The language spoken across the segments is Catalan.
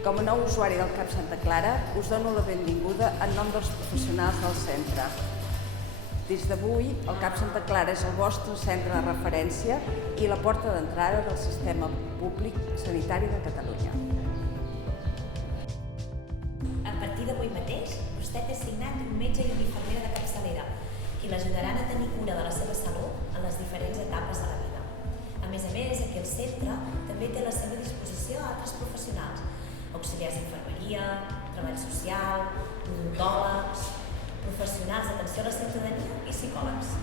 Com a nou usuari del CAP Santa Clara, us dono la benvinguda en nom dels professionals del centre. Des d'avui, el CAP Santa Clara és el vostre centre de referència i la porta d'entrada del sistema públic sanitari de Catalunya. A partir d'avui mateix, vostè té assignat un metge i una infermera de capçalera, qui l'ajudaran a tenir cura de la seva salut en les diferents etapes de la vida. A més, aquí el centre també té a la seva disposició altres professionals, auxiliars d'infermeria, treball social, odontòlegs, professionals d'atenció a la ciutadania i psicòlegs.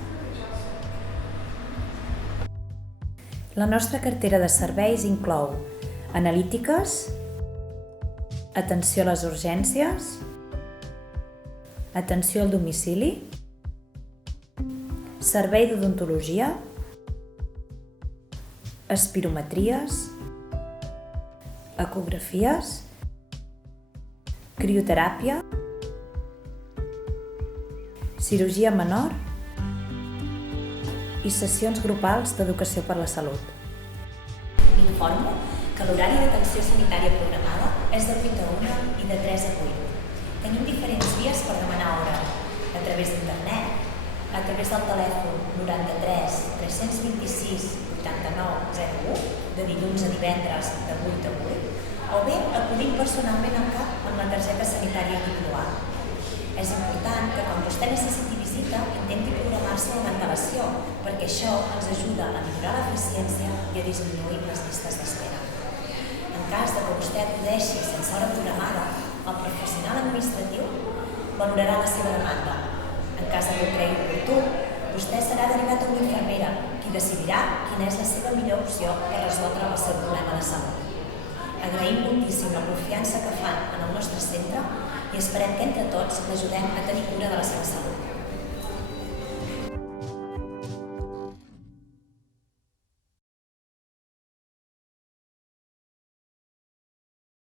La nostra cartera de serveis inclou analítiques, atenció a les urgències, atenció al domicili, servei d'odontologia, espirometries, ecografies, crioteràpia, cirurgia menor i sessions grupals d'educació per la salut. M'informo que l'horari d'atenció sanitària programada és de 8 a 1 i de 3 a 8. Tenim diferents vies per demanar hora, a través d'internet, a través del telèfon 93 326 89 01, de dilluns a divendres de 8 a 8, o bé acudint personalment al CAP amb la targeta sanitària individual. És important que quan vostè necessiti visita intenti programar-se amb antelació, perquè això ens ajuda a millorar l'eficiència i a disminuir les llistes d'espera. En cas de que vostè acudeixi sense hora programada, el professional administratiu valorarà la seva demanda. En cas que ho cregui oportú, vostè serà derivat a una infermera, qui decidirà quina és la seva millor opció per resoldre el seu problema de salut. Agraïm moltíssim la confiança que fan en el nostre centre i esperem que entre tots l'ajudem a tenir cura de la seva salut.